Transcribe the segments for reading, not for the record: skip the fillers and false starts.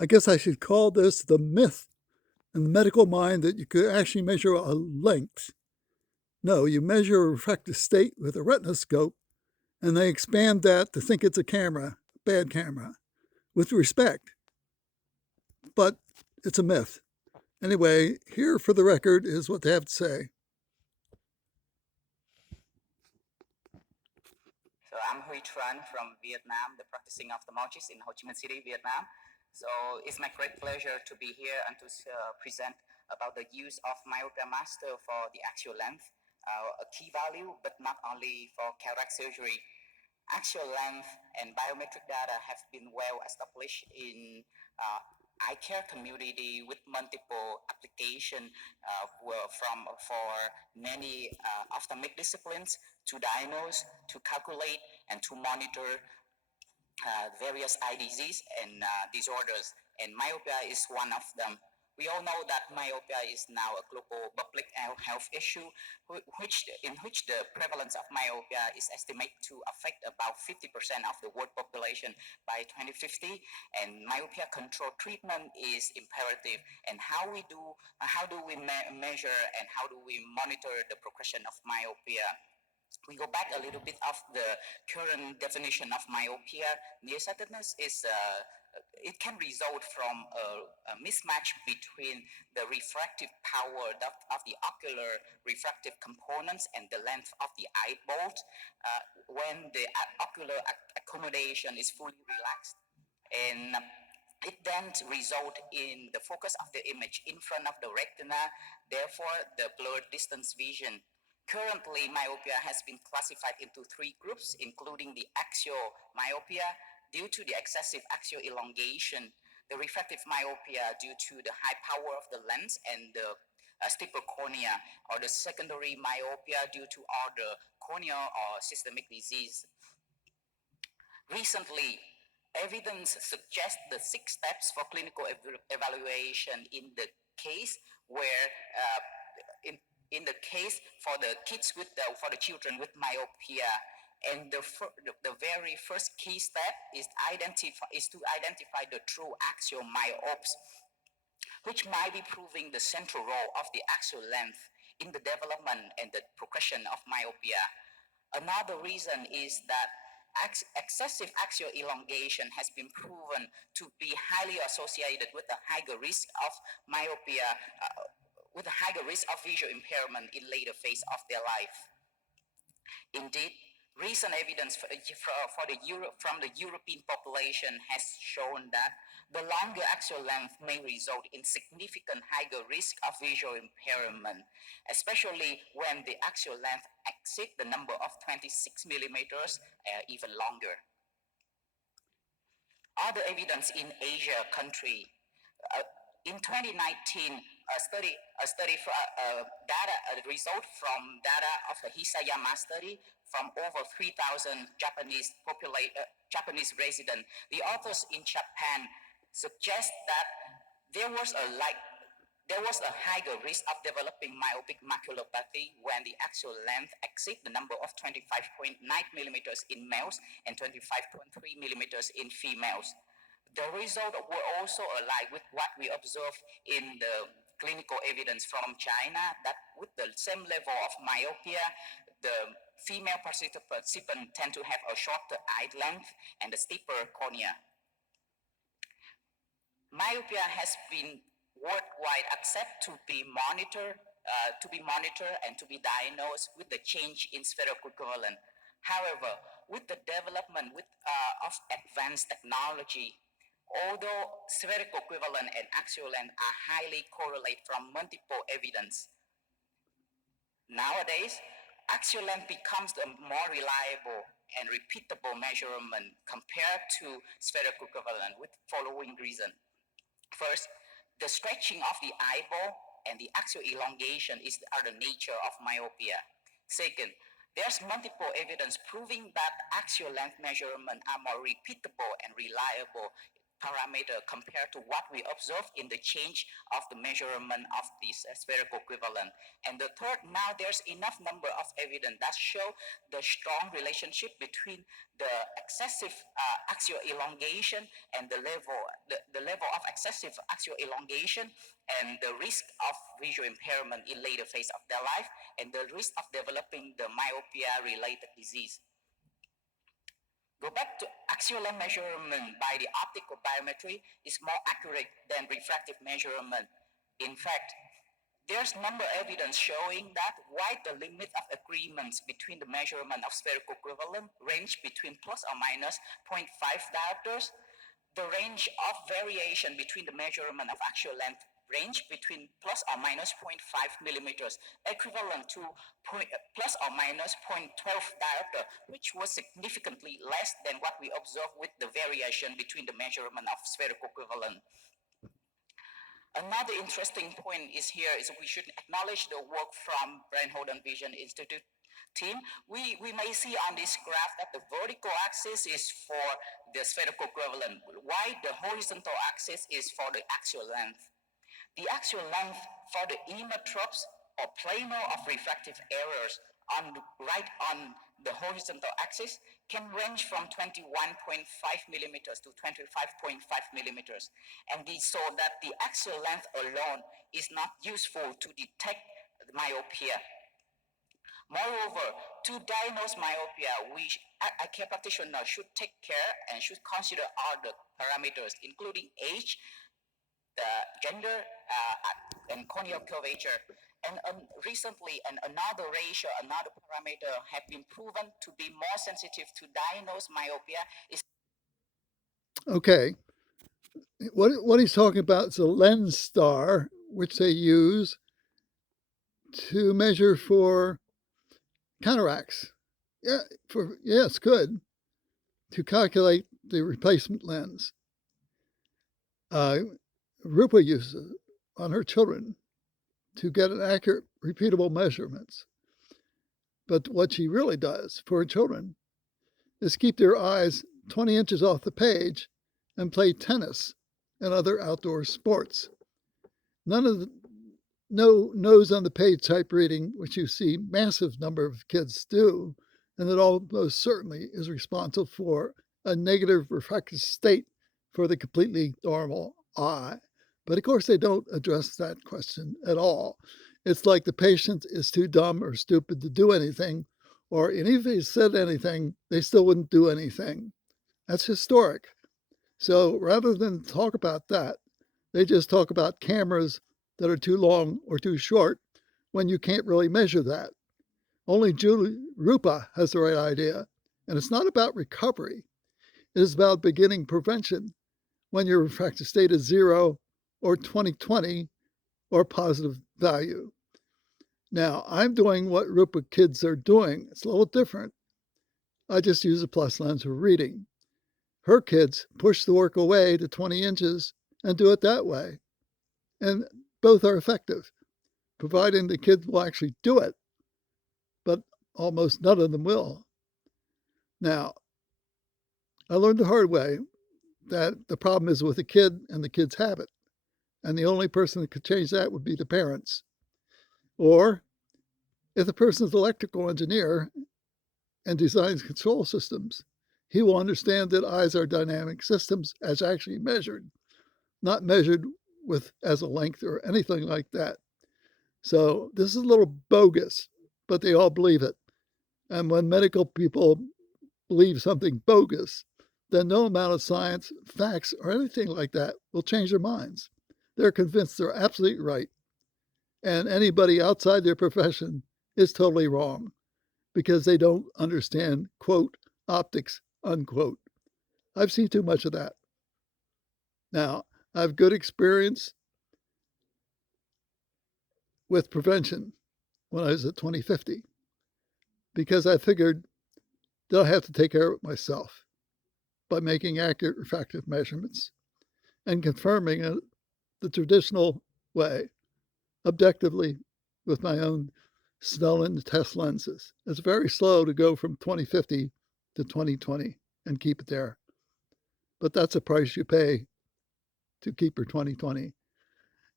I guess I should call this the myth in the medical mind that you could actually measure a length. No, you measure a refractive state with a retinoscope, and they expand that to think it's a camera, bad camera, with respect. But it's a myth. Anyway, here for the record is what they have to say. So I'm Huy Tran from Vietnam, the practicing ophthalmologist in Ho Chi Minh City, Vietnam. So it's my great pleasure to be here and to present about the use of myopia master for the axial length, a key value, but not only for cataract surgery. Axial length and biometric data have been well established in eye care community with multiple application for many ophthalmic disciplines to diagnose, to calculate, and to monitor various eye disease and disorders, and myopia is one of them. We all know that myopia is now a global public health issue, in which the prevalence of myopia is estimated to affect about 50% of the world population by 2050. And myopia control treatment is imperative. And how do we measure and how do we monitor the progression of myopia? We go back a little bit of the current definition of myopia. Nearsightedness is it can result from a mismatch between the refractive power of the ocular refractive components and the length of the eyeball when the ocular accommodation is fully relaxed. And it then result in the focus of the image in front of the retina, therefore the blurred distance vision. Currently, myopia has been classified into three groups, including the axial myopia due to the excessive axial elongation, the refractive myopia due to the high power of the lens and the steeper cornea, or the secondary myopia due to other corneal or systemic disease. Recently, evidence suggests the 6 steps for clinical evaluation in the case where in, in the case for the kids for the children with myopia. And the very first key step is to identify the true axial myopes, which might be proving the central role of the axial length in the development and the progression of myopia. Another reason is that excessive axial elongation has been proven to be highly associated with a higher risk of myopia, with a higher risk of visual impairment in later phase of their life. Indeed, recent evidence from the European population has shown that the longer axial length may result in significant higher risk of visual impairment, especially when the axial length exceeds the number of 26 millimeters, even longer. Other evidence in Asia country. Uh, in 2019, a result from data of the Hisayama study from over 3,000 Japanese residents. The authors in Japan suggest that there was a higher risk of developing myopic maculopathy when the axial length exceeds the number of 25.9 millimeters in males and 25.3 millimeters in females. The results were also alike with what we observed in the clinical evidence from China, that with the same level of myopia, the female participants tend to have a shorter eye length and a steeper cornea. Myopia has been worldwide accepted to be monitored, and to be diagnosed with the change in spherical equivalent. However, with the development of advanced technology, although spherical equivalent and axial length are highly correlated from multiple evidence, nowadays axial length becomes a more reliable and repeatable measurement compared to spherical equivalent with following reason. First, the stretching of the eyeball and the axial elongation are the nature of myopia. Second, there's multiple evidence proving that axial length measurements are more repeatable and reliable parameter compared to what we observed in the change of the measurement of this spherical equivalent. And the third, now there's enough number of evidence that show the strong relationship between the excessive axial elongation and the level of excessive axial elongation and the risk of visual impairment in later phase of their life and the risk of developing the myopia related disease. Go back to axial length measurement by the optical biometry is more accurate than refractive measurement. In fact, there's number evidence showing that while the limit of agreements between the measurement of spherical equivalent range between plus or minus 0.5 diopters, the range of variation between the measurement of axial length range between plus or minus 0.5 millimeters, equivalent to plus or minus 0.12 diopter, which was significantly less than what we observed with the variation between the measurement of spherical equivalent. Another interesting point is here is we should acknowledge the work from Brain-Holden Vision Institute team. We may see on this graph that the vertical axis is for the spherical equivalent, while the horizontal axis is for the axial length. The axial length for the emmetropes or planar of refractive errors right on the horizontal axis can range from 21.5 millimeters to 25.5 millimeters. And so that the axial length alone is not useful to detect myopia. Moreover, to diagnose myopia, eye care practitioners should take care and should consider other parameters, including age, gender, and corneal curvature. And recently, another ratio, another parameter have been proven to be more sensitive to diagnose myopia is. Okay, what he's talking about is a lens star, which they use to measure for cataracts. Yeah, it's good to calculate the replacement lens. Rupa uses it on her children to get an accurate, repeatable measurements. But what she really does for her children is keep their eyes 20 inches off the page and play tennis and other outdoor sports. None of the nose on the page type reading, which you see massive number of kids do, and that almost certainly is responsible for a negative refractive state for the completely normal eye. But of course, they don't address that question at all. It's like the patient is too dumb or stupid to do anything, or even if they said anything, they still wouldn't do anything. That's historic. So rather than talk about that, they just talk about cameras that are too long or too short when you can't really measure that. Only Rupa has the right idea. And it's not about recovery. It is about beginning prevention when your refractive state is 0 or 20/20 or positive value. Now, I'm doing what Rupa kids are doing. It's a little different. I just use a plus lens for reading. Her kids push the work away to 20 inches and do it that way. And both are effective, providing the kids will actually do it, but almost none of them will. Now, I learned the hard way that the problem is with the kid and the kid's habit. And the only person that could change that would be the parents. Or if the person is an electrical engineer and designs control systems, he will understand that eyes are dynamic systems as actually measured, not measured with as a length or anything like that. So this is a little bogus, but they all believe it. And when medical people believe something bogus, then no amount of science, facts, or anything like that will change their minds. They're convinced they're absolutely right. And anybody outside their profession is totally wrong because they don't understand, quote, optics, unquote. I've seen too much of that. Now, I have good experience with prevention when I was at 2050 because I figured that I have to take care of it myself by making accurate refractive measurements and confirming it the traditional way, objectively, with my own Snellen test lenses. It's very slow to go from 2050 to 2020 and keep it there. but that's a price you pay to keep your 2020.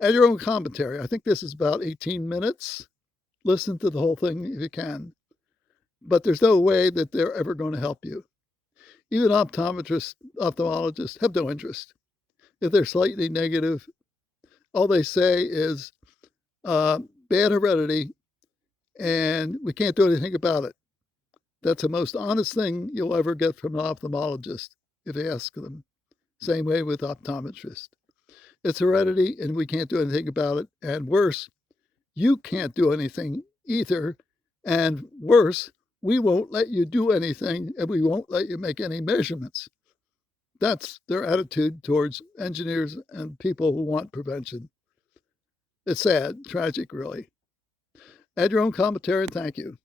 Add your own commentary. I think this is about 18 minutes. Listen to the whole thing if you can. But there's no way that they're ever going to help you. Even ophthalmologists have no interest. If they're slightly negative, all they say is bad heredity and we can't do anything about it. That's the most honest thing you'll ever get from an ophthalmologist if you ask them. Same way with optometrists. It's heredity and we can't do anything about it. And worse, you can't do anything either. And worse, we won't let you do anything and we won't let you make any measurements. That's their attitude towards engineers and people who want prevention. It's sad, tragic, really. Add your own commentary and thank you.